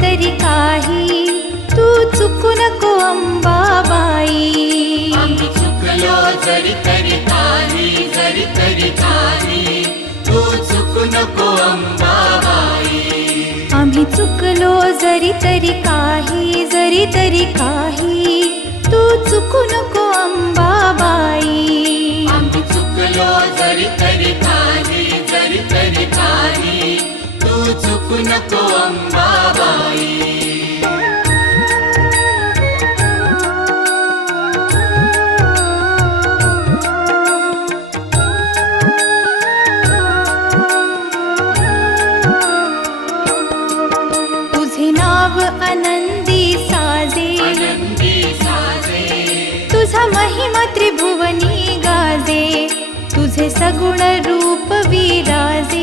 तरी काही, तू चुकू नको अंबाबाई. आम्ही चुकलो जरी तरी काही, जरी तरी काही, तू चुकू नको अंबाबाई. आम्ही चुकलो जरी तरी काही, जरी तरी काही, तू चुकू नको अंबाबाई. आम्ही चुकलो जरी तरी काही, जरी तरी काही, तू चुकू नको अंबाबाई. तुझे नाव आनंदी साजे, आनंदी साजे, तुझा महिमा त्रिभुवनी गाजे, तुझे सगुण रूप विराजे.